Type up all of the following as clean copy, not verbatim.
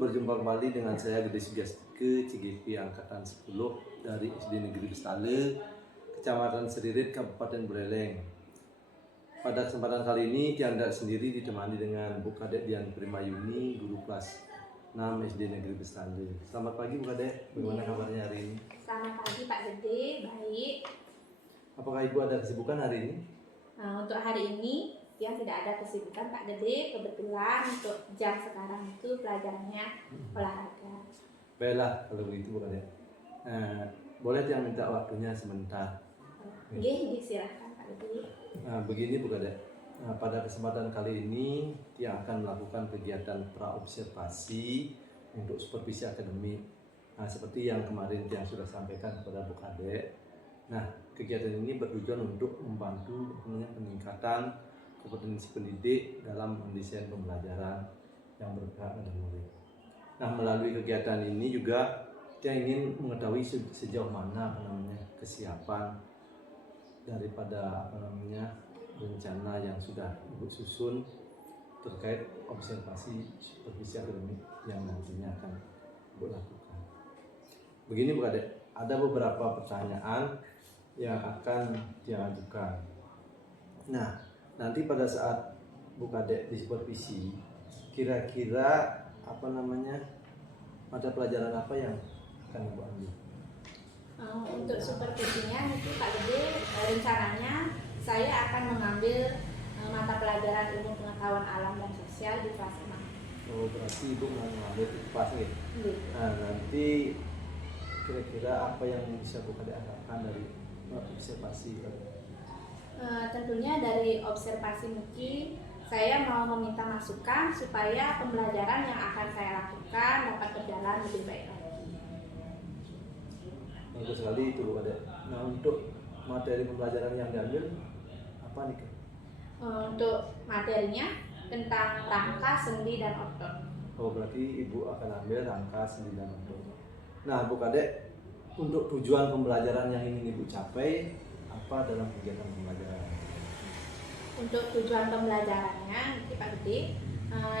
berjumpa kembali dengan saya Gede Sugastike, CGP Angkatan 10 dari SD Negeri Bestale, Kecamatan Seririt, Kabupaten Buleleng. Pada kesempatan kali ini, Tiang tidak sendiri ditemani dengan Bu Kadek Dian Primayuni, guru kelas 6 SD Negeri Bestale. Selamat pagi Bu Kadek, bagaimana kabarnya hari ini? Selamat pagi Pak Gede, baik. Apakah Ibu ada kesibukan hari ini? Untuk hari ini Tiang tidak ada kesibukan Pak Gede, kebetulan untuk jam sekarang itu pelajarannya olahraga. Baiklah kalau begitu Bu Kadek. Boleh Tiang minta waktunya sebentar? Oke, silahkan Pak Gede. Begini Bu Kadek, pada kesempatan kali ini Tiang akan melakukan kegiatan praobservasi untuk supervisi akademik. Seperti yang kemarin Tiang sudah sampaikan kepada Bu Kadek. Nah, kegiatan ini bertujuan untuk membantu peningkatan kompetensi pendidik dalam mendesain pembelajaran yang bergerak dengan murid. Nah, melalui kegiatan ini juga Tiang ingin mengetahui sejauh mana kesiapan daripada rencana yang sudah Ibu susun terkait observasi supervisi akademik yang nantinya akan Ibu lakukan. Begini Bu Kadek, ada beberapa pertanyaan yang akan diajukan. Nah, nanti pada saat Bu Kadek di supervisi, kira-kira mata pelajaran apa yang akan Ibu ambil? Untuk supervisinya itu Pak Gede, rencananya saya akan mengambil mata pelajaran ilmu pengetahuan alam dan sosial di kelas 6. Oh, berarti Ibu mau mengambil IPA nih? Nah, nanti kira-kira apa yang bisa Bu Kadek harapkan dari observasi? Tentunya dari observasi Muki, saya mau meminta masukan supaya pembelajaran yang akan saya lakukan dapat berjalan lebih baik lagi. Bagus sekali itu Bu Kadek. Nah, untuk materi pembelajaran yang diambil apa nih? Untuk materinya tentang rangka, sendi, dan otot. Oh, berarti Ibu akan ambil rangka, sendi, dan otot. Nah, Bu Kadek, untuk tujuan pembelajaran yang ingin Ibu capai, apa dalam kegiatan pembelajaran? Untuk tujuan pembelajarannya, Pak Gede,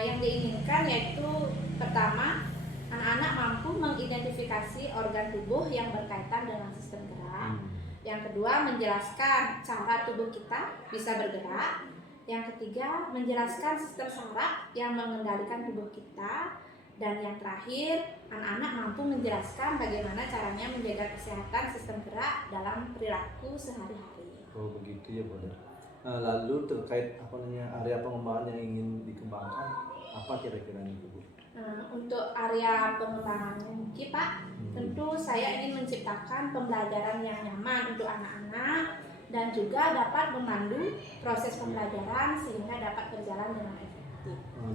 yang diinginkan yaitu pertama, anak-anak mampu mengidentifikasi organ tubuh yang berkaitan dengan sistem gerak. Yang kedua, menjelaskan cara tubuh kita bisa bergerak. Yang ketiga, menjelaskan sistem saraf yang mengendalikan tubuh kita. Dan yang terakhir, anak-anak mampu menjelaskan bagaimana caranya menjaga kesehatan sistem gerak dalam perilaku sehari-hari. Oh, begitu ya Bu Kadek. Nah, lalu terkait area pengembangan yang ingin dikembangkan, apa kira-kira itu Bu? Untuk area pengembangannya mungkin Pak, tentu saya ingin menciptakan pembelajaran yang nyaman untuk anak-anak dan juga dapat memandu proses pembelajaran sehingga dapat berjalan dengan efektif.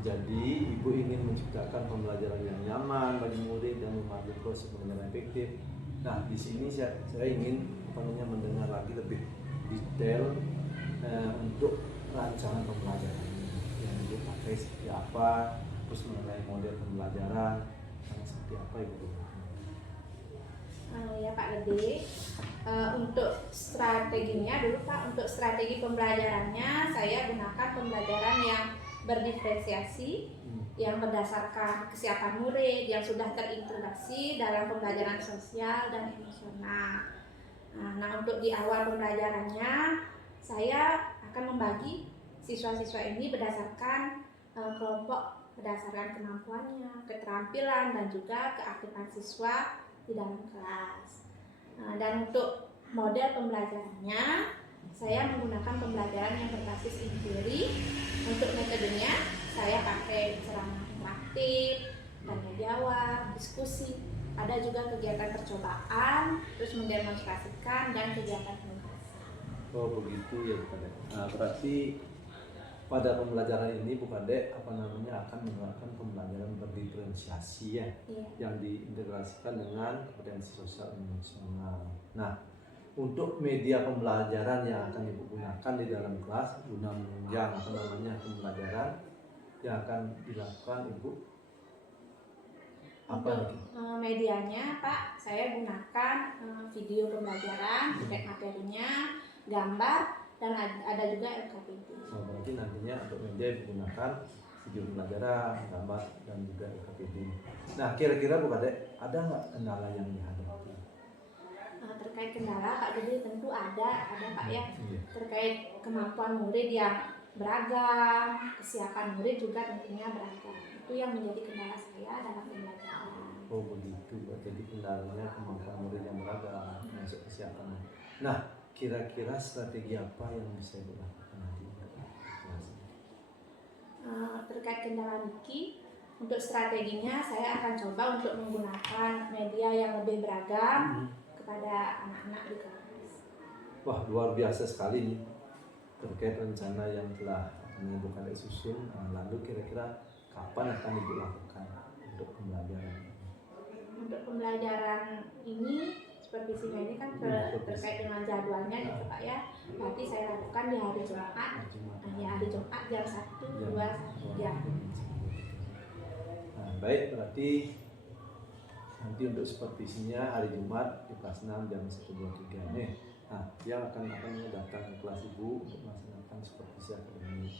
Jadi Ibu ingin menciptakan pembelajaran yang nyaman bagi murid dan memandu proses pembelajaran efektif. Nah, di sini saya ingin mendengar lagi lebih detail untuk rancangan pembelajaran yang Ibu pakai seperti apa, terus mengenai model pembelajaran seperti apa Ibu? Ya Pak Gede, untuk strateginya dulu Pak, untuk strategi pembelajarannya saya gunakan pembelajaran yang berdiferensiasi, yang berdasarkan kesiapan murid yang sudah terintegrasi dalam pembelajaran sosial dan emosional. Nah, untuk di awal pembelajarannya saya akan membagi siswa-siswa ini berdasarkan kelompok, berdasarkan kemampuannya, keterampilan, dan juga keaktifan siswa di dalam kelas. Dan untuk model pembelajarannya saya menggunakan pembelajaran yang berbasis empiri. Untuk metodenya saya pakai ceramah interaktif, tanya jawab, diskusi. Ada juga kegiatan percobaan, terus mendemonstrasikan, dan kegiatan penugasan. Oh, begitu ya Bu Kadek. Nah, berarti pada pembelajaran ini Bu Kadek akan menerapkan pembelajaran berdiferensiasi ya, yang diintegrasikan dengan kompetensi sosial emosional. Nah, untuk media pembelajaran yang akan Ibu gunakan di dalam kelas guna menunjang pembelajaran yang akan dilakukan Ibu apa lagi? Medianya Pak, saya gunakan video pembelajaran, terkait materinya, gambar, dan ada juga LKPD. Berarti nantinya untuk media digunakan video pembelajaran, gambar, dan juga LKPD. Nah, kira-kira Bu Kadek, ada nggak kendala yang dihadapi? Terkait kendala, Pak Dede tentu ada Pak ya. Iya. Terkait kemampuan murid yang beragam, kesiapan murid juga tentunya beragam. Itu yang menjadi kendala saya dalam pembelajaran. Oh begitu, jadi kendalanya kemampuan murid yang beragam, masuk kesiapan. Nah, kira-kira strategi apa yang bisa dilakukan nanti? Terkait kendala Niki, untuk strateginya saya akan coba untuk menggunakan media yang lebih beragam kepada anak-anak di kelas. Wah, luar biasa sekali nih terkait rencana yang telah Ibu Kadek susun. Lalu kira-kira kapan akan Ibu lakukan untuk pembelajaran? Untuk pembelajaran ini supervisinya ini kan terkait dengan jadwalnya gitu Pak ya. Berarti saya lakukan di hari Jumat. Ya, hari Jumat jam 1, 2 jam. Nah, baik, berarti nanti untuk supervisinya hari Jumat di kelas 6 jam 1, 2, 3 nih. Nah, yang akan datang ke kelas Ibu untuk melaksanakan supervisi akademik.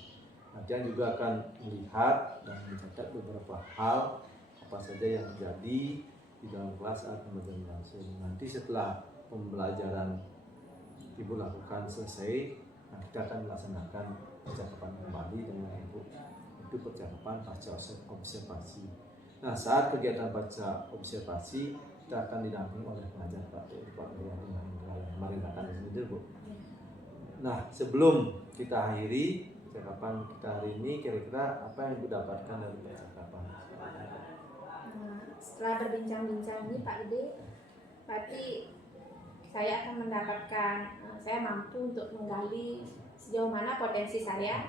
Dia juga akan melihat dan mencatat beberapa hal apa saja yang terjadi di dalam kelas saat pembelajaran langsung. Nanti setelah pembelajaran Ibu lakukan selesai, nah kita akan melaksanakan percakapan kembali dengan Ibu. Itu percakapan pasca observasi. Nah, saat kegiatan pasca observasi kita akan didampingi oleh pengajar Pak Riyadi Mahendra yang kemarin datang di sini, Bu. Nah, sebelum kita akhiri percakapan kita hari ini, kira-kira apa yang Ibu dapatkan dari percakapan? Setelah berbincang-bincang ini Pak Ide, berarti saya akan mendapatkan, saya mampu untuk menggali sejauh mana potensi saya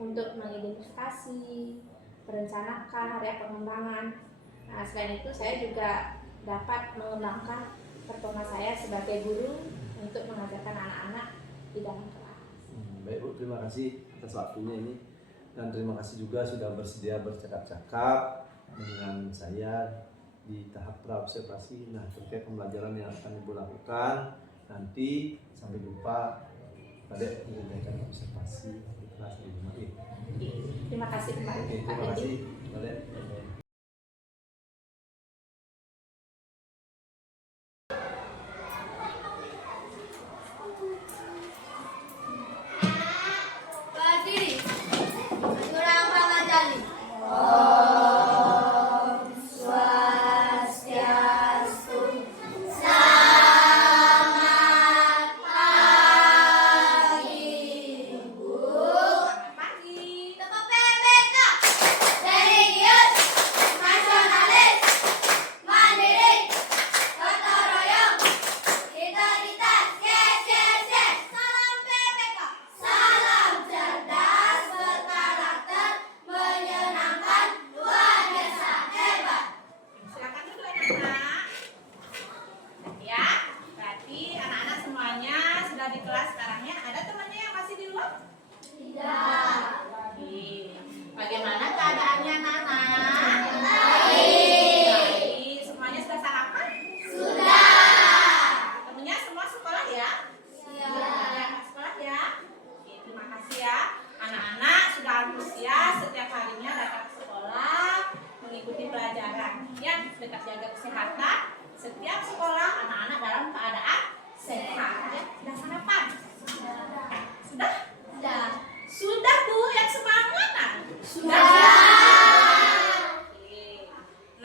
untuk mengidentifikasi, merencanakan area pengembangan. Nah, selain itu saya juga dapat mengembangkan performa saya sebagai guru untuk mengajarkan anak-anak di dalam kelas. Baik Bu, terima kasih atas waktunya ini, dan terima kasih juga sudah bersedia bercakap-cakap dengan saya di tahap praobservasi. Nah, terkait pembelajaran yang akan Ibu lakukan nanti, sampai jumpa pada mengerjakan observasi di kelas di rumah ini. Terima kasih kembali. Terima kasih. Berdiri, kurang mengajari. Bagaimana keadaannya anak-anak? Baik. Semuanya sudah sarapan? Sudah. Temennya semua sekolah ya? Siap. Sekolah ya? Oke, terima kasih ya. Anak-anak sudah antusias setiap harinya datang ke sekolah, mengikuti pelajaran. Ya, tetap jaga kesehatan. Setiap sekolah anak-anak dalam keadaan sehat. Ya, sudah sarapan? Sudah? Sudah. Sudah Bu, yang semangat. Sudah. Oke.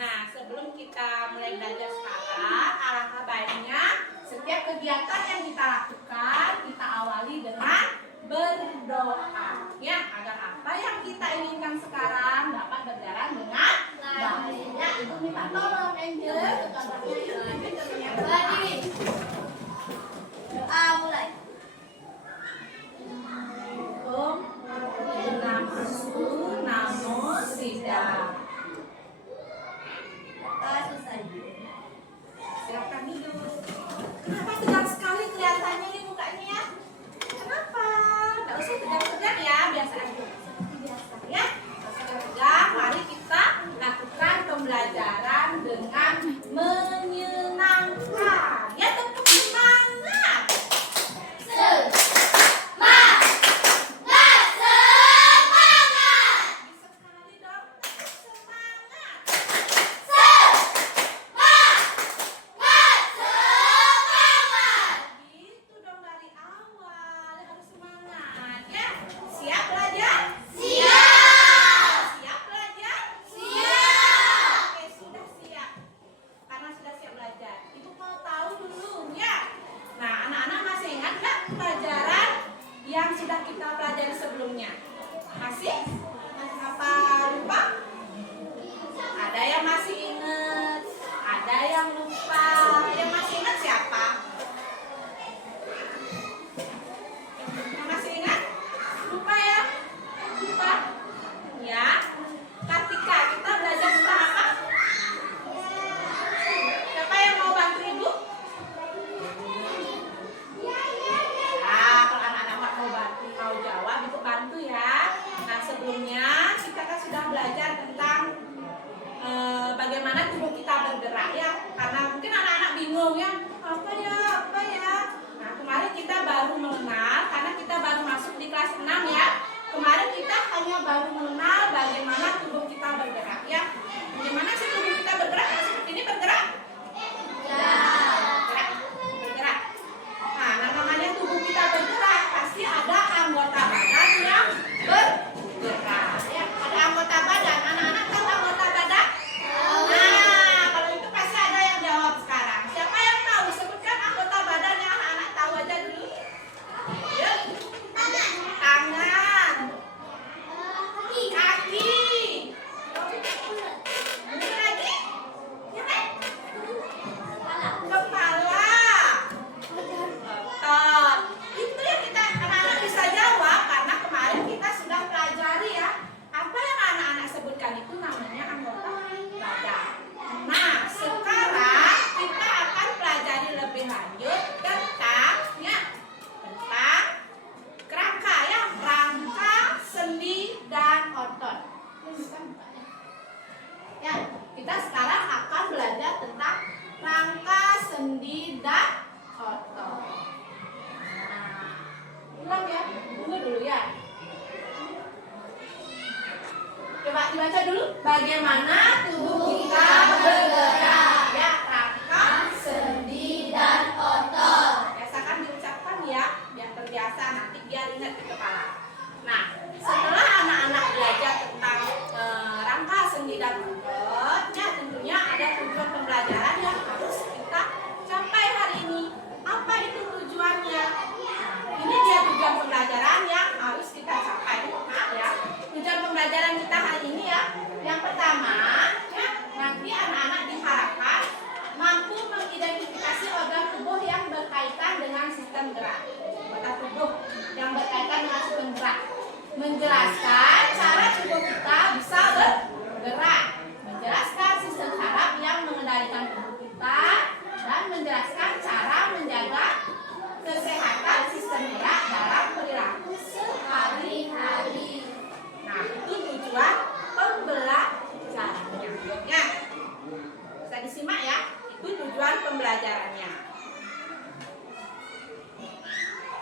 Nah, sebelum kita mulai belajar sekarang, alangkah baiknya setiap kegiatan yang kita lakukan kita awali dengan berdoa, ya, agar apa yang kita inginkan sekarang dapat berjalan dengan baik. Ya, Ibu minta tolong Angel, Berdiri. Doa mulai. Namo Siddha. Selesai. Silakan duduk. Kenapa tegang sekali kelihatannya nih mukanya ya? Kenapa? Nggak usah tegang-tegang ya, biasa aja. Seperti biasa ya. Nggak usah tegang. Mari kita lakukan pembelajaran dengan menyenangkan. Ya, tepuk semangat. Sekali kita bergerak ya, karena mungkin anak-anak bingung ya, apa ya. Nah, kemarin kita baru mengenal, karena kita baru masuk di kelas 6 ya. Kemarin kita hanya baru mengenal bagaimana tubuh kita bergerak ya. Bagaimana sih tubuh kita bergerak? Seperti ini bergerak? Ya. Bergerak. Nah, namanya tubuh kita bergerak, pasti ada anggota badan yang bergerak. Ya, ada anggota badan. Anak-anak tahu anggota badan? Nah, kalau itu pasti ada yang jawab sekarang. Siapa yang tahu? Sebutkan anggota badan yang anak-anak tahu aja dulu. Ya. Tangan. Kaki. Ini lagi? Ya kan? Kepala. Otot. Itu yang kita anak-anak bisa jawab karena kemarin kita sudah pelajari ya. Apa yang anak-anak sebutkan itu namanya anggota badan. Nah, sekarang kita akan pelajari lebih lanjut tentang kerangka ya, rangka, sendi dan otot. Ya, kita sekarang akan belajar tentang rangka, sendi dan otot. Nah, ulang ya, tunggu dulu ya. Coba dibaca dulu. Bagaimana tubuh kita bergerak? Ya, rangka, sendi dan otot. Biasakan diucapkan ya, biar terbiasa nanti biar ingat di kepala. Nah, setelah anak-anak belajar tentang rangka, sendi dan otot, ya tentunya ada tujuan pembelajaran yang harus kita capai hari ini. Apa itu tujuannya? Ini dia tujuan pembelajaran yang harus kita capai. Nah, ya, tujuan pembelajaran kita hari ini ya. Yang pertama, ya, nanti anak-anak diharapkan mampu mengidentifikasi organ tubuh yang berkaitan dengan sistem gerak. Anggota tubuh yang berkaitan dengan sistem gerak. Menjelaskan cara tubuh kita bisa bergerak. Menjelaskan sistem saraf yang mengendalikan tubuh kita dan menjelaskan cara menjaga kesehatan sistem gerak dalam perilaku sehari-hari. Nah, itu tujuan pembelajarannya. Ya, bisa disimak ya. Itu tujuan pembelajarannya.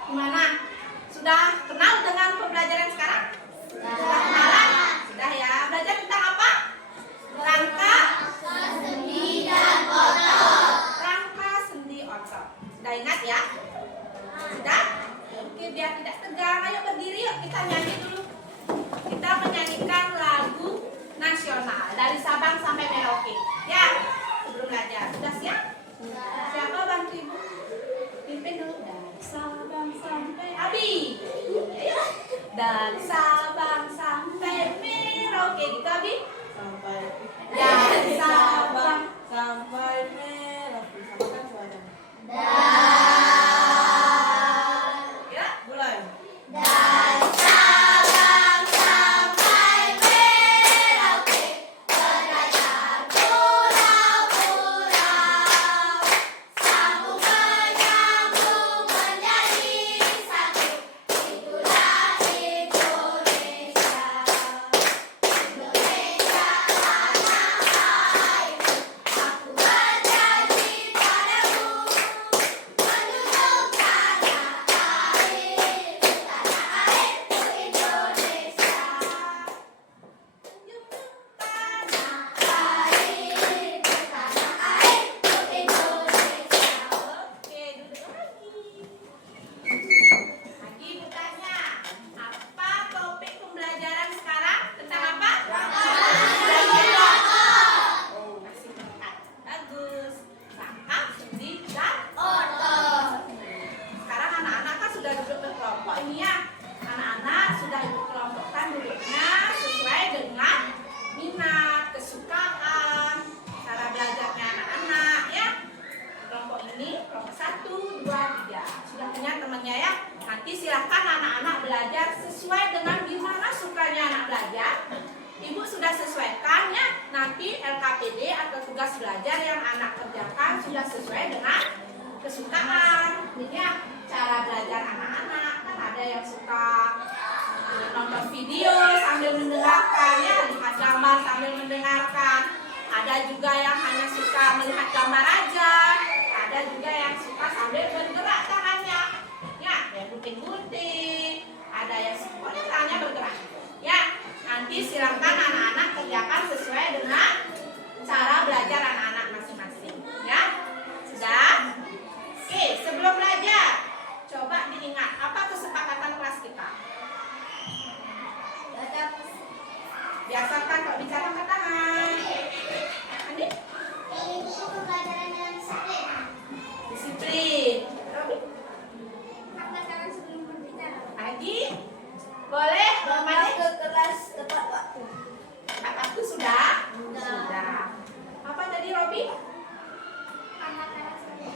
Gimana? Sudah kenal dengan pembelajaran sekarang? Sudah kenalan? Sudah ya. Belajar tentang apa? Rangka, sendi, dan otot. Rangka, sendi, otot. Sudah ingat ya? Sudah? Oke, biar tidak tegang. Ayo berdiri yuk, kita nyanyi dulu. Kita menyanyikan lagu nasional dari Sabang sampai Merauke. Ya, sebelum belajar. Sudah siap? Siapa bantu ibu? Pimpin dulu. Dari Sabang sampai Abi. Ayo. Dari Sabang sampai Merauke. Gitu Abi? Sampai Dari Sabang sampai Merauke. Samakan suaranya. Ya, Mulai. Dari Sabang sampai Merauke, berdasar pulau-pulau, sambung menyambung menjadi satu. Itulah Indonesia. Indonesia tanah airku, aku berjanji padamu, menjunjung tanah airku Indonesia. Tanah airku Indonesia. Oke, duduk lagi. Lagi bertanya, apa topik pembelajaran sekarang? Tentang apa? Oh, masih dekat. Bagus. Rangka, sendi, dan otot. Sekarang anak-anak kan sudah duduk berkelompok ini ya. Anak-anak sudah ibu kelompokkan duduknya sesuai dengan minat, kesukaan, cara belajarnya anak-anak ya. Kelompok ini, kelompok 1, 2, 3. Sudah punya temannya ya. Nanti silahkan anak-anak belajar sesuai dengan gimana sukanya anak belajar. Ibu sudah sesuaikan ya. Nanti LKPD atau tugas belajar yang anak kerjakan sudah sesuai dengan kesukaan. Ini ya, cara belajar anak-anak. Kan ada yang suka nonton video sambil mendengarkan ya, lihat gambar sambil mendengarkan. Ada juga yang hanya suka melihat gambar aja. Ada juga yang suka sambil bergerak tangannya. Ya, yang gunting-gunting. Ada yang pokoknya tangannya bergerak. Ya, nanti silakan anak-anak kerjakan sesuai dengan cara belajar anak-anak masing-masing. Ya, sudah? Oke, sebelum belajar, coba diingat apa kesepakatan kelas kita. Biasakan kalau bicara angkat tangan. Andi? Itu pembelajaran dengan disiplin. Disiplin. Robi? Angkat tangan sebelum berbicara. Adi? Boleh? Mari. Ke kelas tepat waktu. Tepat waktu sudah? Sudah. Sudah. Apa tadi Robi? Angkat tangan sebelum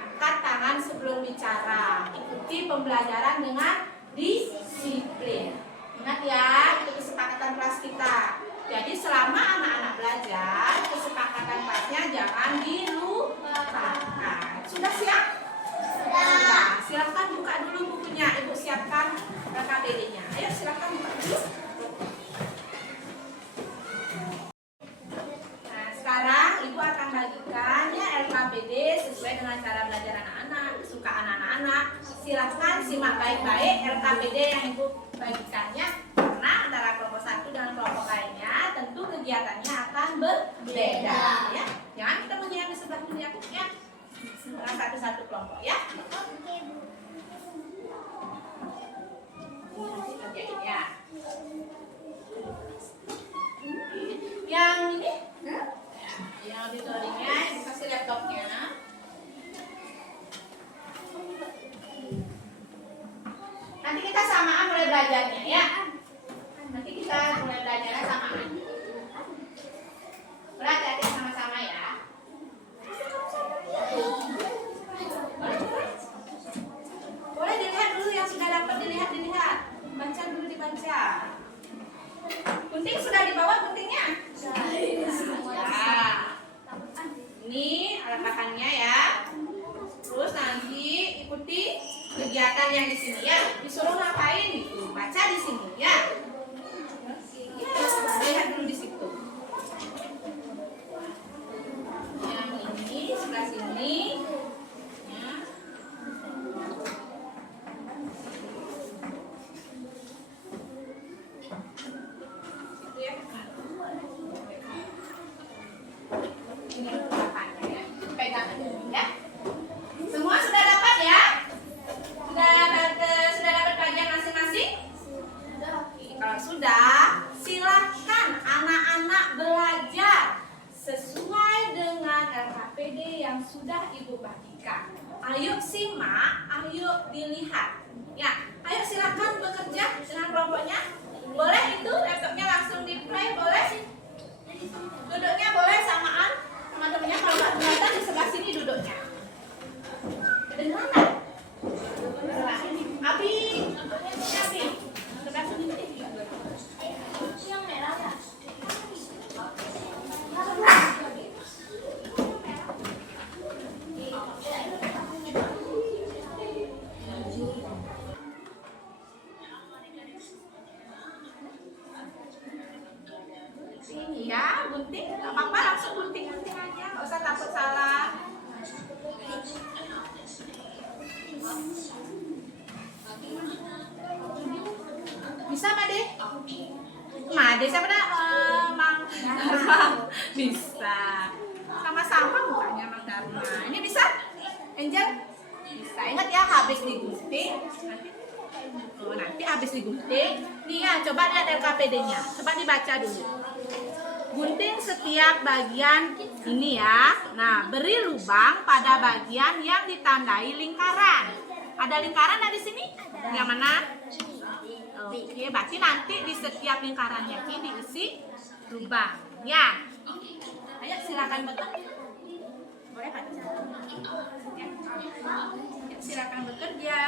Angkat tangan sebelum bicara. Ikuti pembelajaran dengan disiplin. Ingat ya, itu kesepakatan kelas kita. Jadi selama anak-anak belajar, kesepakatan kelasnya jangan dilupakan. Sudah siap? Sudah. Silakan buka dulu bukunya. Ibu siapkan LKPD-nya. Ayo silakan buka dulu. Nah, sekarang Ibu akan bagikan ya LKPD sesuai dengan cara belajar anak-anak, kesukaan anak-anak. Silakan simak baik-baik LKPD yang Ibu bagikannya, karena antara kelompok satu dengan kelompok lainnya tentu kegiatannya akan berbeda ya. Jangan kita menyiapkan di sebelah dulu ya, dengan satu-satu kelompok ya. Nanti kerjain ya. Yang ini, yang auditoriumnya, Ibu kasih laptopnya. Nanti kita samaan mulai belajarnya ya. Nanti kita mulai belajarnya samaan. Belajar sama-sama ya. Boleh dilihat dulu yang sudah dapat dilihat. Baca dulu dibaca. Gunting sudah dibawa guntingnya? Sudah. Ini letakannya ya. Terus nanti ikuti kegiatan yang di sini ya. Disuruh ngapain itu? Baca di sini ya. Ya, lihat dulu di situ. Yang ini sebelah sini. Ya. Itu ya. Ini letakannya ya. Pegang dulu ya. Semua sudah dapat ya? Sudah dapat bagian masing-masing? Kalau sudah, silahkan anak-anak belajar sesuai dengan LKPD yang sudah Ibu bagikan. Ayo simak, ayo dilihat. Ya, ayo silahkan bekerja dengan kelompoknya. Boleh itu laptopnya langsung di play, boleh? Duduknya boleh samaan teman-temannya. Kalau nggak kelihatan di sebelah sini duduknya. Kedengeran nggak? Abi, sebelah sini. yang merah ya. Sini ya, gunting. Nggak apa-apa, langsung gunting-gunting aja. Nggak usah takut salah. Bisa, Made? Made siapa dah? Mang Dharma. Bisa. Sama-sama mukanya Mang Dharma. Ini bisa? Angel? Bisa. Ingat ya, habis digunting. Nanti habis digunting. Nih ya, coba lihat LKPD-nya. Coba dibaca dulu. Gunting setiap bagian ini ya. Nah, beri lubang pada bagian yang ditandai lingkaran. Ada lingkaran di sini? Yang mana? Oke, berarti nanti di setiap lingkarannya ini diisi lubang. Ya. Ayo silakan bekerja. Boleh Pak? Ya, silakan bekerja.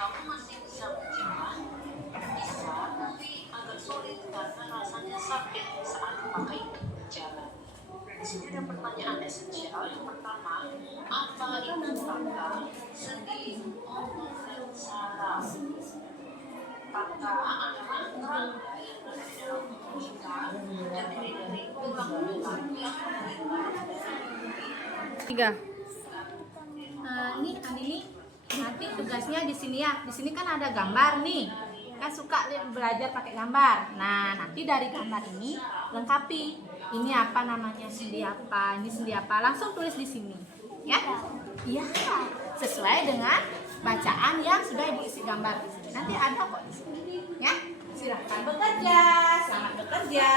Kamu masih bisa berjalan? Bisa, tapi agak sulit karena rasanya sakit saat memakai jalan. Di sini ada pertanyaan esensial. Yang pertama, apa itu rangka, sendi, otot, dan saraf. Tangga adalah rangkaian dari dalam tubuh kita, terdiri dari tulang yang Tiga. Ini Andini nanti tugasnya di sini ya. Di sini kan ada gambar nih. Kan suka belajar pakai gambar. Nah, nanti dari gambar ini lengkapi. Ini apa namanya, sendi apa, ini sendi apa. Langsung tulis di sini. Ya? Iya. Sesuai dengan bacaan yang sudah Ibu isi gambar di sini. Nanti ada kok di sini. Ya? Silakan bekerja. Selamat bekerja.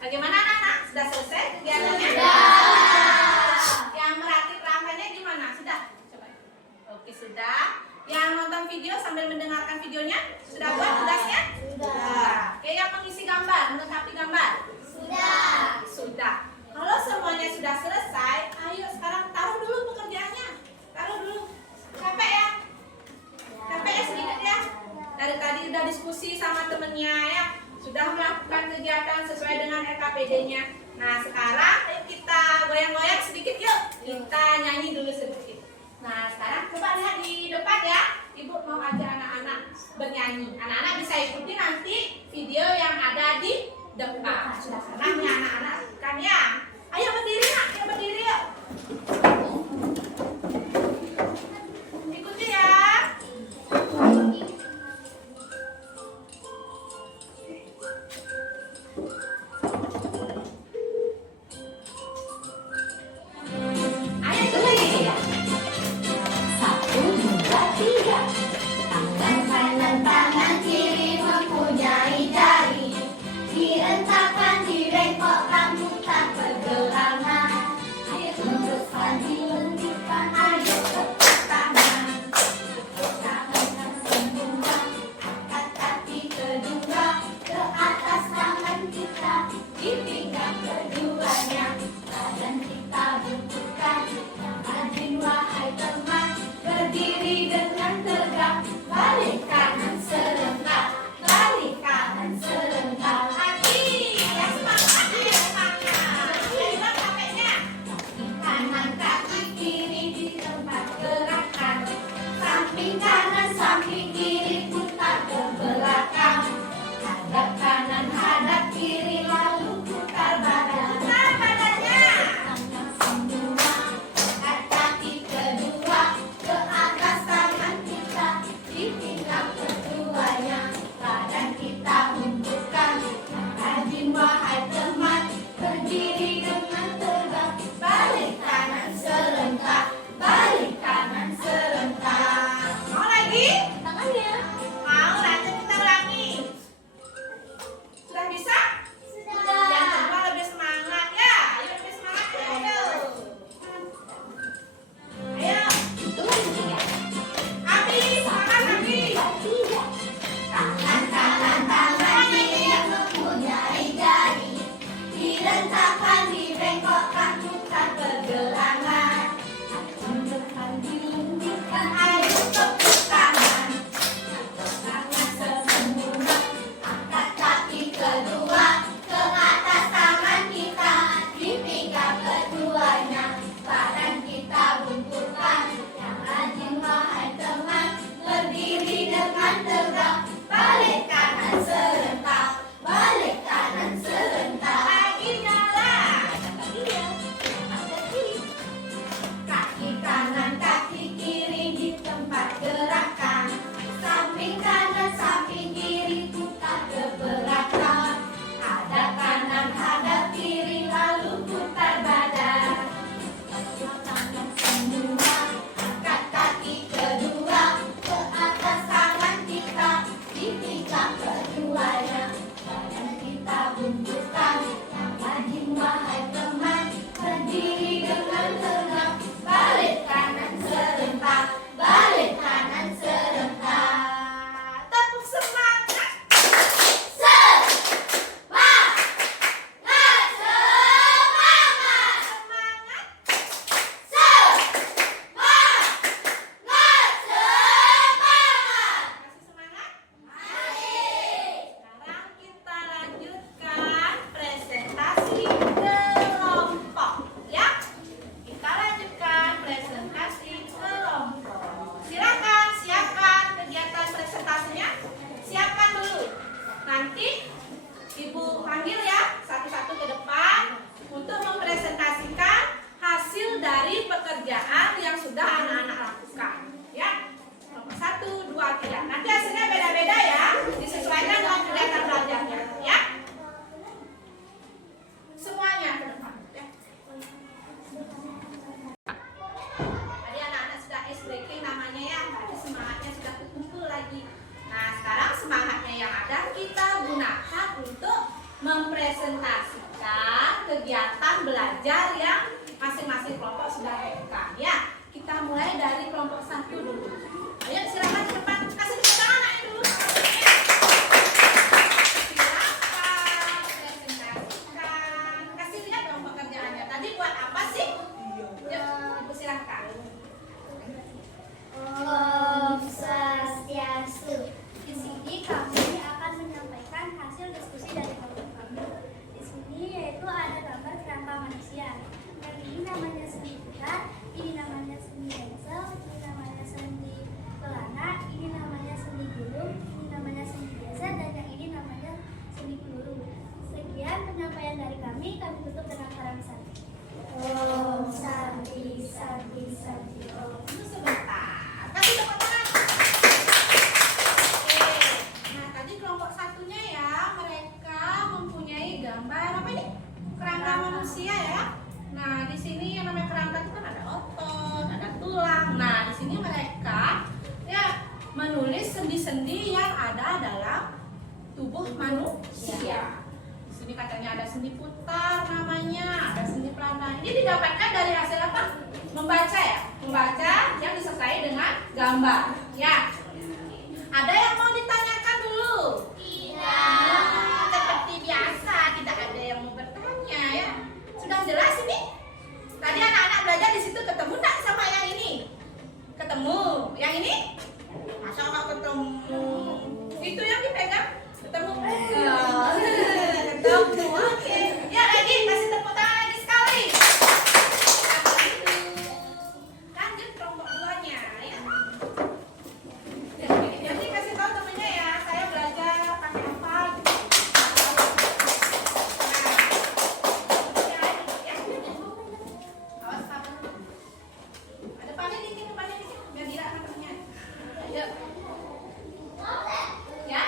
Bagaimana anak-anak? Sudah selesai kegiatannya? Yang merakit rangkaiannya gimana? Sudah? Coba. Oke, sudah. Yang nonton video sambil mendengarkan videonya? Sudah buat tugasnya? Sudah. Oke, yang mengisi gambar, melengkapi gambar? Sudah. Sudah. Kalau semuanya sudah selesai, ayo sekarang taruh dulu pekerjaannya. Taruh dulu. Capek ya? Capek ya sedikit ya? Dari tadi udah diskusi sama temennya ya. Sudah melakukan kegiatan sesuai dengan RKPD-nya. Nah, sekarang ayo kita goyang-goyang sedikit yuk. Kita nyanyi dulu sedikit. Nah, sekarang coba lihat di depan ya. Ibu mau ajak anak-anak bernyanyi. Anak-anak bisa ikuti nanti video yang ada di depan. Sudah senangnya anak-anak kan ya? Ayo berdiri nak, ayo berdiri yuk. Ikuti ya. Ayo ikuti. Satu, dua, tiga. Tangan kanan, tangan kiri mempunyai jari. Direntakkan, direngkokkan, putar pergelangan. Ayo teruskan, dilentutkan, ayo tepuk tangan. Tepuk tangan dan semua. Angkat kaki kedua ke atas tangan kita. Di pinggang keduanya. Badan kita bentukkan. Rajin wahai teman. Berdiri dengan tegak. Balik kanan serentak. Balik kanan serentak. Lagi. Ya semangat, ayo semangat. Ayo capeknya. Kaki kanan, kaki kiri di tempat gerakan. Samping kanan, samping kiri putar ke belakang. Hadap kanan, hadap kiri lalu putar badan. Putar badannya. Tangan semua, angkat kaki kedua ke atas tangan kita. Di pinggang keduanya, badan kita untukkan. Rajin wahai teman, berdiri dengan tegak. Balik kanan serentak, balik kanan serentak. Mau lagi? Tangannya. Mau, nanti kita ulangi. Sudah bisa? Yang kedua lebih semangat ya. Ayo lebih semangat ya. Ayo. Ayo. Hitungan ketiga. Abi, semangat Abi. Tiga. Tangan kanan, tangan kiri mempunyai jari. Direntakkan, direngkokkan, putar pergelangan. Tunjukkan, dilundukkan, ayo tepuk tangan. Tepuk tangan semua. Angkat kaki kedua ke atas tangan kita. Di pinggang keduanya, badan kita bungkurkan. Yang rajin wahai teman, berdiri dengan tegak. Balik kanan serentak, balik kanan serentak. Lagi nyala. Kaki kanan, kaki kiri di tempat gerakan. Samping kanan, samping kiri putar ke belakang. Hadap kanan, hadap kiri lalu putar badan. Tepuk tangan semua, angkat kaki kedua ke atas tangan kita. Di pinggang keduanya, badan kita bungkuskan. Yang rajin wahai teman, berdiri dengan tegak. Balik kanan serentak, balik kanan serentak. ini kami tutup dengan haram santi. Om Santi Santi Santi Om. Tunggu sebentar. Kasih tepuk tangan. Oke. Nah, tadi kelompok satunya ya, mereka mempunyai gambar apa ini? Kerangka manusia ya. Nah, di sini yang namanya kerangka itu kan ada otot, ada tulang. Nah, di sini mereka ya menulis sendi-sendi yang ada dalam tubuh manusia. Di sini katanya ada sendi putar namanya, ada sendi pelana. Ini didapatkan dari hasil apa? Membaca ya, membaca yang disertai dengan gambar. Ya. Ada yang mau ditanyakan dulu? Tidak. Seperti biasa, tidak ada yang mau bertanya ya. Sudah jelas ini? Tadi anak-anak belajar di situ ketemu enggak sama yang ini? Ketemu. Yang ini? Masa nggak ketemu? Itu yang dipegang? Ketemu? Ketemu. Oke. Ya lagi, kasih tepuk tangan lagi sekali. Lanjut kelompok duanya ya. Jadi kasih tahu temennya ya, saya belajar pakai apa gitu. Awas apa? Ada panen dikit, biar dia akan temennya. Yuk. Ya.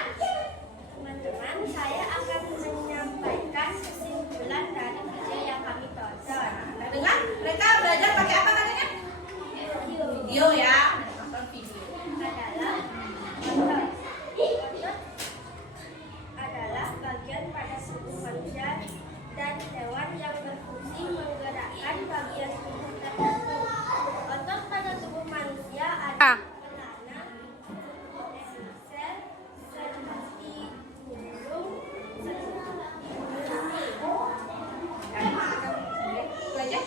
Teman-teman, saya akan menyampaikan kesimpulan dari video yang kami tonton. Nah, dengan mereka belajar pakai apa katanya? Video ya. Nonton video. Adalah otot. Otot adalah bagian pada tubuh manusia dan hewan yang berfungsi menggerakkan bagian tubuh tertentu. Otot pada tubuh manusia ada pelana, sel, sendi burung, Belajar.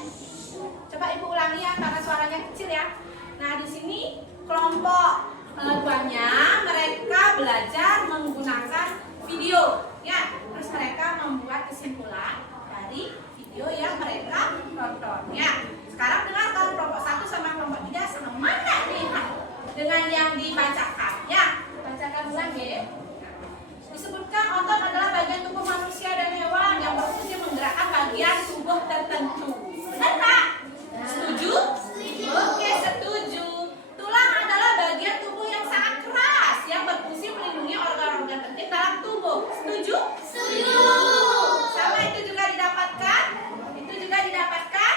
Coba ibu ulangi ya karena suaranya kecil ya. Nah di sini kelompok duanya mereka belajar menggunakan video ya. Terus mereka membuat kesimpulan dari video yang mereka tonton ya. Sekarang dengarkan kelompok 1 sama kelompok 3 sama mana lihat dengan yang dibacakan ya. Bacakan ulang ya. Disebutkan otot adalah bagian tubuh manusia dan hewan yang berfungsi menggerakkan bagian tubuh tertentu. Benar tak? Setuju? Oke, setuju. Tulang adalah bagian tubuh yang sangat keras yang berfungsi melindungi organ-organ penting dalam tubuh. Setuju? Setuju. Sama itu juga didapatkan? Itu juga didapatkan?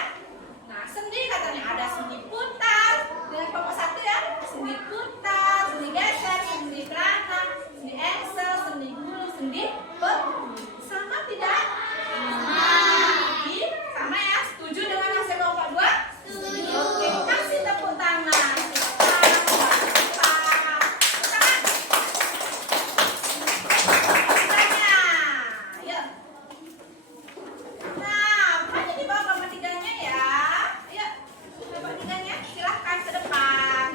Nah, sendi katanya ada sendi putar. Dengan kelompok 1 ya, sendi putar, sendi geser, sendi pelana, sendi engsel, sendi bulu, sendi sama tidak? Sama ya, setuju dengan hasil kelompok 2? Setuju. Oke, kasih tepuk tangan. Yuk. Nah, makanya dibawa kelompok 3-nya ya. Yuk, kelompok 3-nya silahkan ke depan.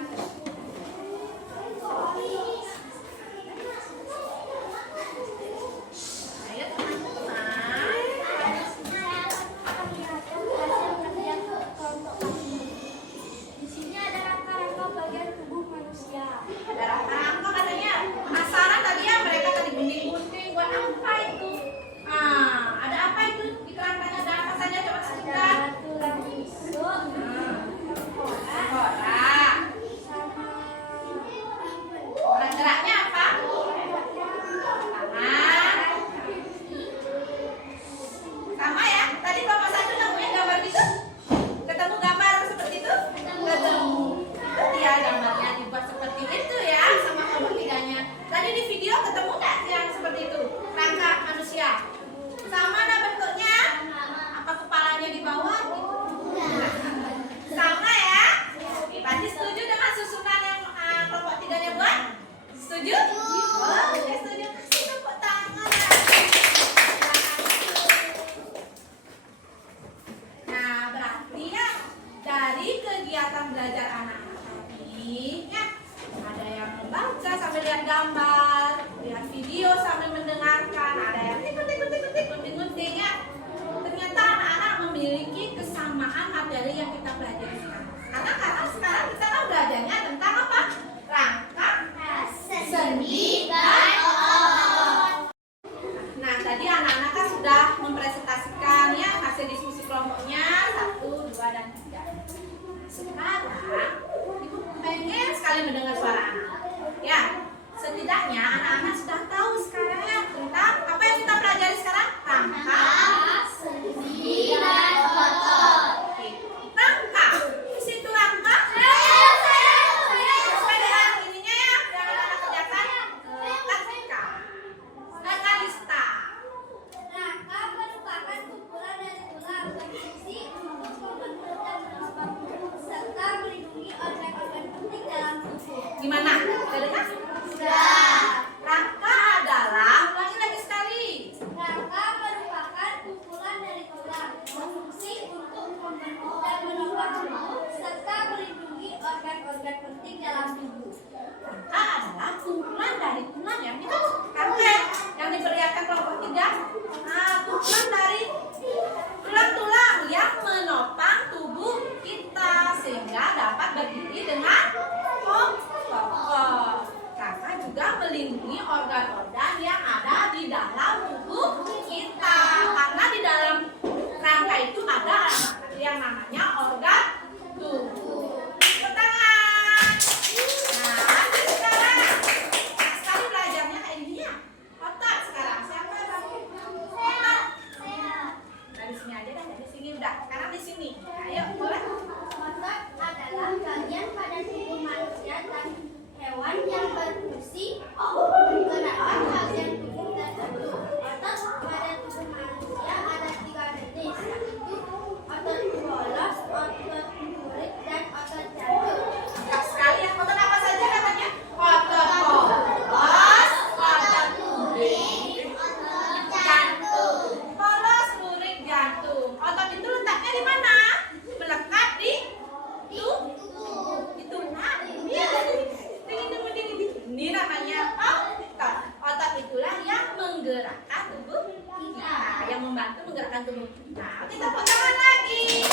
menggerakkan tubuh kita, yang membantu menggerakkan tubuh kita. Kita tepuk tangan lagi.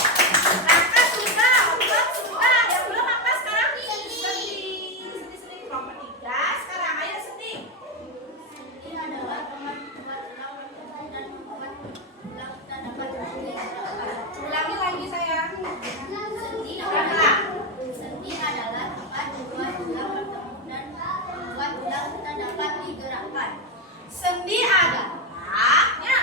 Rangka sudah, otot sudah, yang belum apa sekarang? Sendi kelompok 3. Sekarang ayo sendi. Ini adalah teman buat tulang dan membuat tulang kita dapat Ulangi lagi sayang. sendi adalah tempat dua tulang bertemu dan membuat tulang kita dapat digerakkan. Sendi adalah ya,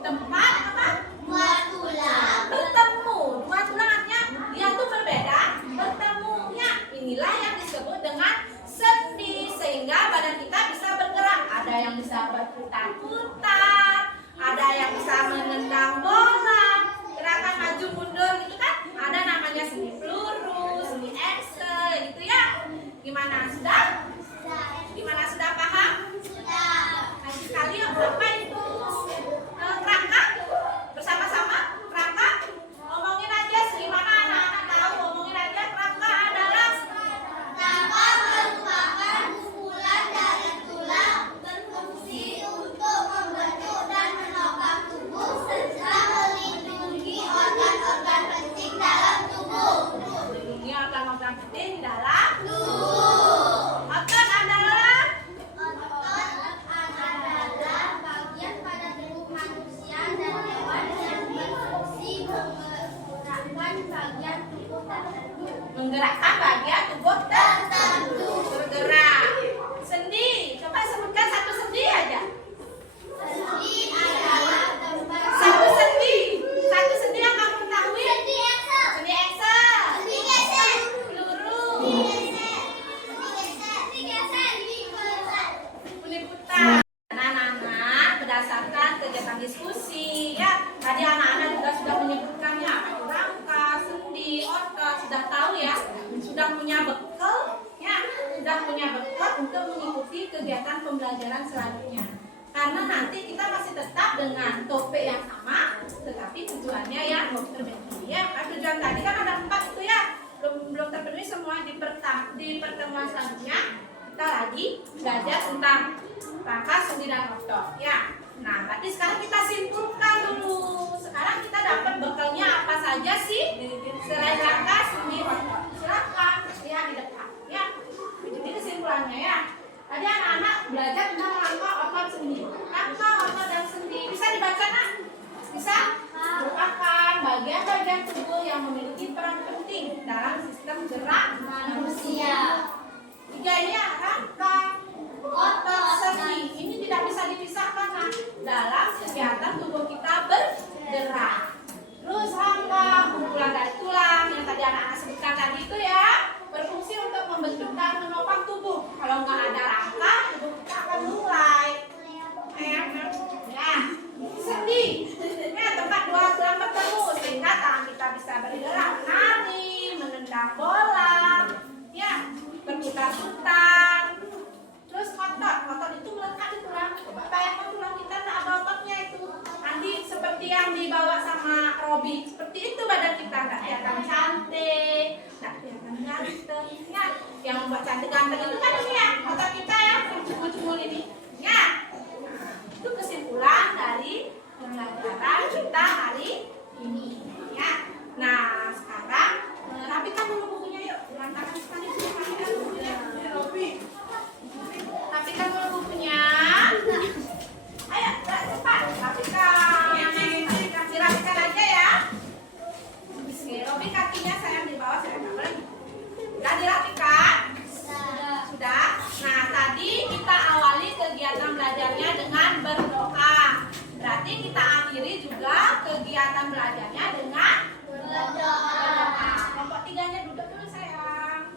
tempat apa? Dua tulang Bertemu. Dua tulang artinya dia tuh berbeda, bertemunya. Inilah yang disebut dengan sendi, sehingga badan kita bisa bergerak. Ada yang bisa berputar-putar, ada yang bisa menendang bola, gerakan maju mundur gitu kan. Ada namanya sendi peluru, sendi Excel gitu ya. Gimana sudah? Gimana sudah paham? Nanti sekali yuk, apa itu? Kerangka? Bersama-sama? Kerangka? Ngomongin aja, gimana anak-anak tahu? Ngomongin aja, kerangka adalah dapat merupakan kumpulan dari tulang berfungsi untuk membentuk dan menopang tubuh serta melindungi organ-organ penting dalam tubuh. melindungi organ-organ penting di dalam. Otot adalah Bagian pada tubuh manusia dan hewan yang berfungsi menggerakkan bagian tubuh tertentu. bergerak. Sendi, coba sebutkan satu sendi aja. Sendi adalah tempat Satu sendi yang kamu ketahui. Sendi Excel. Peluru. Peliputan. Anak-anak berdasarkan kegiatan diskusi ya. Tadi anak-anak juga sudah menyebutkannya apa itu rangka, sendi, otot, sudah tahu ya. Sudah punya bekal ya. Sudah punya bekal untuk mengikuti kegiatan pembelajaran selanjutnya. Karena nanti kita masih tetap dengan topik yang sama, tetapi tujuannya ya berbeda ya. Kan tujuan tadi kan ada 4 itu ya. Belum terpenuhi semua di pertemuan selanjutnya. Kita lagi belajar tentang rangka, sendi dan otot ya. Nah, berarti sekarang kita simpulkan dulu. Sekarang kita dapat bekalnya apa saja sih selain rangka, sendi, otot. Silakan lihat di depan ya. Jadi kesimpulannya ya. Tadi anak-anak belajar tentang rangka, otot, sendi. Rangka, otot, dan sendi. Bisa dibaca nak? Bisa? Merupakan bagian-bagian tubuh yang memiliki peran penting dalam sistem gerak manusia. 3 ini ya, rangka, otot, sendi. Ini tidak bisa dipisahkan nah, dalam kegiatan tubuh kita bergerak. Terus rangka, kumpulan dari tulang yang tadi anak-anak sebutkan tadi itu ya, berfungsi untuk membentuk dan menopang tubuh. Kalau nggak ada rangka, tubuh kita akan lunglai. Ya, sendi. Ya, tempat dua tulang bertemu sehingga tangan kita bisa bergerak, menari, menendang bola, ya, berputar-putar. Terus otot itu melekat di tulang. Coba bayangkan tulang kita tak ada ototnya itu. Nanti seperti yang dibawa sama Robi, seperti itu badan kita, nggak kelihatan cantik, nggak kelihatan ganteng. Ya, yang membuat cantik ganteng itu kan ini ya, otot kita ya, cumul-cumul ini. Ya, itu kesimpulan dari pembelajaran kita hari ini. Ya, nah sekarang rapikan dulu bukunya yuk, berantakan sekali rapikan bukunya. Rapikan dulu bukunya. Ayo, cepat rapikan. Dirapikan aja ya. Oke, Robi kakinya sayang di bawah, saya nggak boleh. Sudah dirapikan? Sudah. Nah, tadi kita awali kegiatan belajarnya dengan berdoa. Berarti kita akhiri juga kegiatan belajarnya dengan berdoa. Kelompok 3-nya duduk dulu sayang.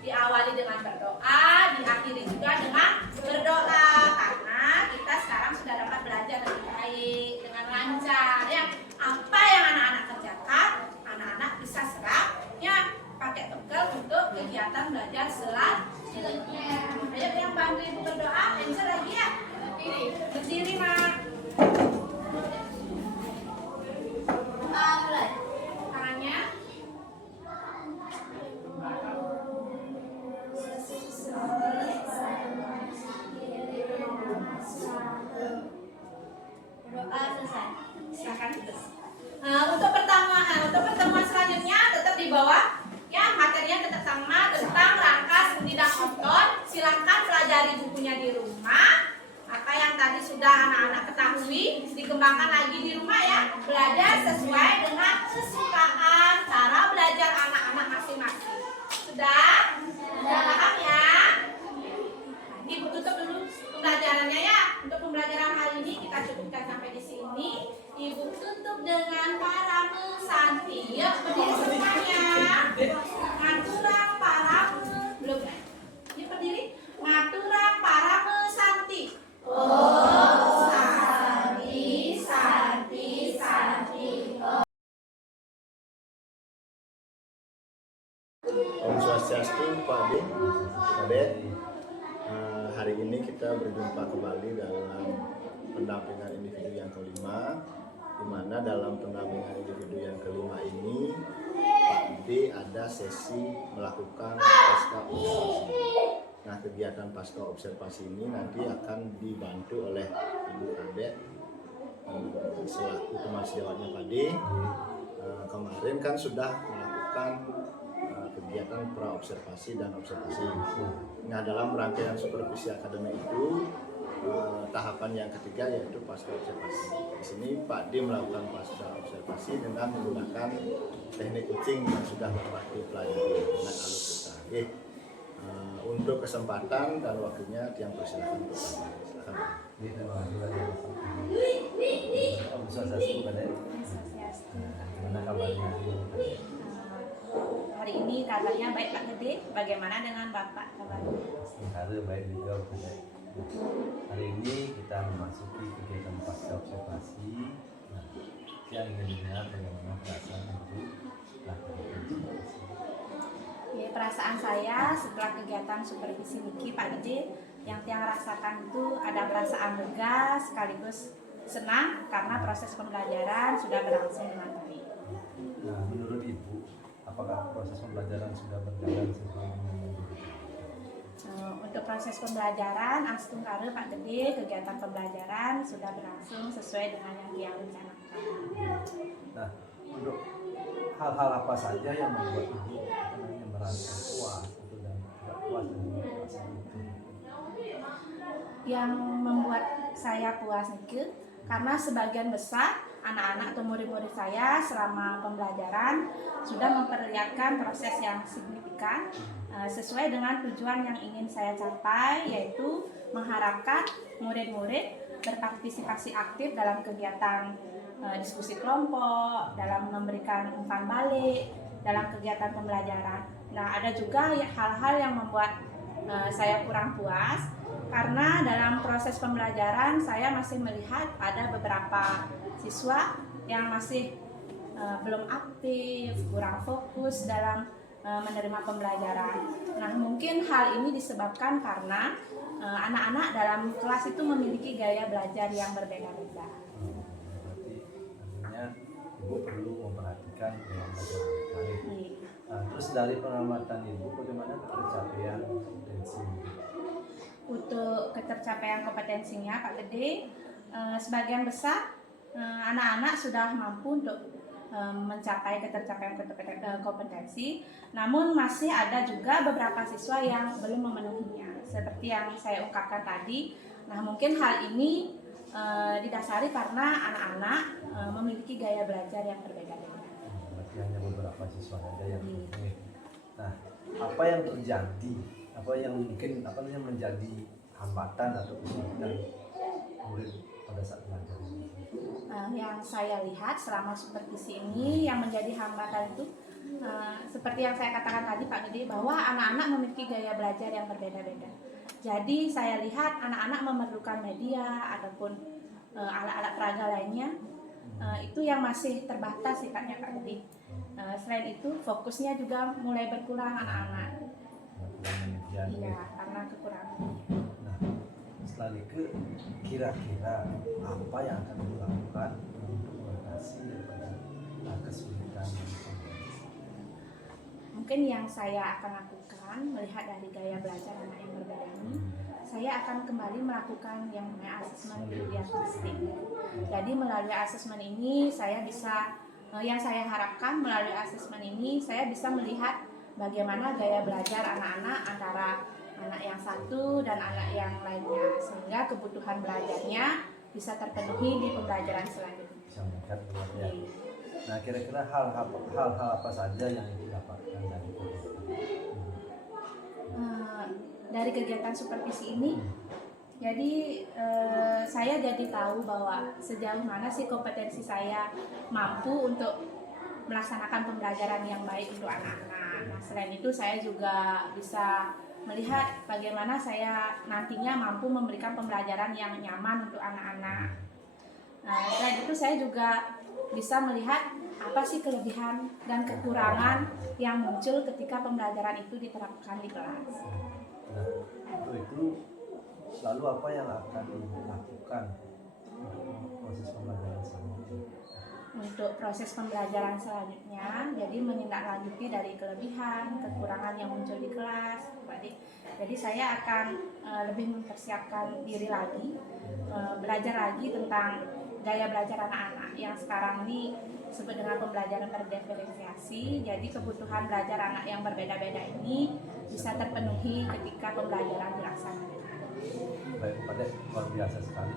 Diawali dengan berdoa, diakhiri juga dengan berdoa. Karena kita sekarang sudah dapat belajar dengan baik, dengan lancar ya. Apa yang anak-anak kerjakan, anak-anak bisa serap ya, pakai bekal untuk kegiatan belajar selanjutnya. Ayo yang bantu ibu berdoa, Encer lagi ya. Berdiri mak. silakan. Untuk pertemuan selanjutnya tetap di bawah ya, materinya tetap sama tentang rangka studi dan output. Silakan pelajari bukunya di rumah. Apa yang tadi sudah anak-anak ketahui dikembangkan lagi di rumah ya. Belajar sesuai dengan kesukaan cara belajar anak-anak masing-masing. Sudah? Sudah paham ya? Ibu tutup dulu pembelajarannya ya. Untuk pembelajaran hari ini kita cukupkan sampai di sini. Ibu tutup dengan para mesanti. Yuk berdiri semuanya. Ngaturang para belum. Yuk berdiri. Ngaturang para mesanti. Oh, santi, santi, santi. Om Swastiastu, Pak Adi, Kadek. Hari ini kita berjumpa kembali dalam pendampingan individu yang kelima, di mana dalam pendampingan individu yang kelima ini Pak D ada sesi melakukan pasca observasi. Nah, kegiatan pasca observasi ini nanti akan dibantu oleh Ibu Kadek selaku teman sejawatnya Pak D. Kemarin kan sudah melakukan kegiatan pra-observasi dan observasi. Nah, dalam rangkaian supervisi akademik itu tahapan yang ketiga yaitu pasca observasi. Di sini Pak D melakukan pasca observasi dengan menggunakan teknik kucing yang sudah Bapak pelajari dengan alur kita. Untuk kesempatan dan waktunya yang persilakan untuk silakan. Om Swastiastu, Kadek. Gimana kabarnya? Hari ini kabarnya baik Pak Gede. Bagaimana dengan Bapak kabarnya? Sementara baik juga, Kadek. Hari ini kita memasuki kegiatan pasca observasi. Nah, yang ingin dilihat bagaimana perasaan ibu setelah kegiatan observasi. Ya, perasaan saya setelah kegiatan supervisi Niki Pak Gede, yang tiang rasakan itu ada perasaan lega sekaligus senang karena proses pembelajaran sudah berlangsung dengan baik. Nah, menurut ibu, apakah proses pembelajaran sudah berjalan sesuai dengan yang diharapkan? Untuk proses pembelajaran, Astung Kare Pak Gede, kegiatan pembelajaran sudah berlangsung sesuai dengan yang dia rencanakan. Nah, untuk hal-hal apa saja yang membuat ibu merasa puas atau dan tidak puas dengan proses itu? Yang membuat saya puas Niki, karena sebagian besar anak-anak atau murid-murid saya selama pembelajaran sudah memperlihatkan proses yang signifikan sesuai dengan tujuan yang ingin saya capai, yaitu mengharapkan murid-murid berpartisipasi aktif dalam kegiatan diskusi kelompok, dalam memberikan umpan balik, dalam kegiatan pembelajaran. Nah, ada juga hal-hal yang membuat saya kurang puas, karena dalam proses pembelajaran saya masih melihat ada beberapa siswa yang masih belum aktif, kurang fokus dalam menerima pembelajaran. Nah, mungkin hal ini disebabkan karena anak-anak dalam kelas itu memiliki gaya belajar yang berbeda-beda. Berarti artinya ibu perlu memperhatikan gaya belajar anak. Nah, terus dari pengamatan ibu, bagaimana pencapaian kompetensi? Untuk ketercapaian kompetensinya Pak Gede, sebagian besar anak-anak sudah mampu untuk mencapai ketercapaian kompetensi, namun masih ada juga beberapa siswa yang belum memenuhinya, seperti yang saya ungkapkan tadi. Nah, mungkin hal ini didasari karena anak-anak memiliki gaya belajar yang berbeda-beda. Berarti hanya beberapa siswa saja yang memenuhi. Nah, apa yang terjadi? Apa yang mungkin menjadi hambatan atau kesulitan murid pada saat belajar ini? Yang saya lihat selama supervisi ini yang menjadi hambatan itu seperti yang saya katakan tadi Pak Gede, bahwa anak-anak memiliki gaya belajar yang berbeda-beda. Jadi saya lihat anak-anak memerlukan media ataupun alat-alat peraga lainnya, itu yang masih terbatas sifatnya Pak Gede. Selain itu fokusnya juga mulai berkurang anak-anak. Iya, karena kekurangan. Nah, setelah itu kira-kira apa yang akan dilakukan untuk mengatasi daripada kesulitan ini? Mungkin yang saya akan lakukan melihat dari gaya belajar anak yang berbeda ini, saya akan kembali melakukan yang namanya asesmen diagnostik. Jadi melalui asesmen ini saya bisa, yang saya harapkan melalui asesmen ini saya bisa melihat bagaimana gaya belajar anak-anak antara anak yang satu dan anak yang lainnya, sehingga kebutuhan belajarnya bisa terpenuhi di pembelajaran selanjutnya. Bisa meningkat ya. Nah, kira-kira hal-hal apa saja yang didapatkan dari kegiatan? Dari kegiatan supervisi ini, jadi saya jadi tahu bahwa sejauh mana sih kompetensi saya mampu untuk melaksanakan pembelajaran yang baik untuk anak-anak. Nah, selain itu saya juga bisa melihat bagaimana saya nantinya mampu memberikan pembelajaran yang nyaman untuk anak-anak. Nah, selain itu saya juga bisa melihat apa sih kelebihan dan kekurangan yang muncul ketika pembelajaran itu diterapkan di kelas. Nah, untuk itu lalu apa yang akan dilakukan untuk proses pembelajaran selanjutnya? Untuk proses pembelajaran selanjutnya, jadi menindaklanjuti dari kelebihan, kekurangan yang muncul di kelas. Jadi saya akan lebih mempersiapkan diri lagi, belajar lagi tentang gaya belajar anak-anak yang sekarang ini disebut dengan pembelajaran terdiferensiasi. Jadi kebutuhan belajar anak yang berbeda-beda ini bisa terpenuhi ketika pembelajaran dilaksanakan. Baik, Pak Dek, luar biasa sekali.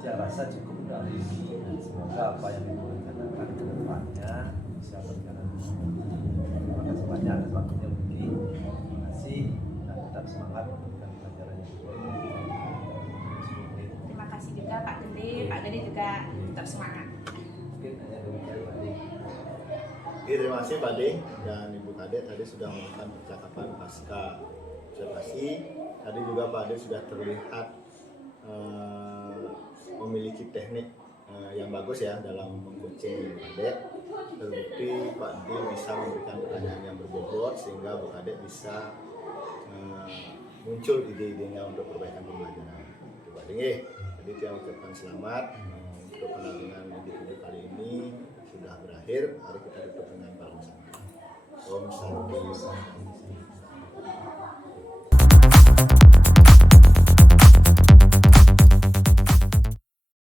Saya rasa cukup dari ini dan semoga apa yang Ibu rencanakan ke depannya bisa berjalan dengan baik. Terima kasih banyak atas waktunya Bu Dwi. Terima kasih dan tetap semangat memberikan pelajaran yang baik. Terima kasih juga Pak Gede. Pak Gede juga tetap semangat. Mungkin hanya demikian Pak Dek. Oke, terima kasih Pak Ding dan Ibu Kadek tadi sudah melakukan percakapan pasca observasi. Tadi juga Pak Ding sudah terlihat memiliki teknik yang bagus ya dalam mengcoaching Ibu Kadek. Terbukti Pak Ding bisa memberikan pertanyaan yang berbobot sehingga Bu Kadek bisa muncul ide-idenya untuk perbaikan pembelajaran. Itu Pak Ding, tadi saya ucapkan selamat untuk pendampingan individu kali ini sudah berakhir. Mari kita tutup dengan para Om Santi.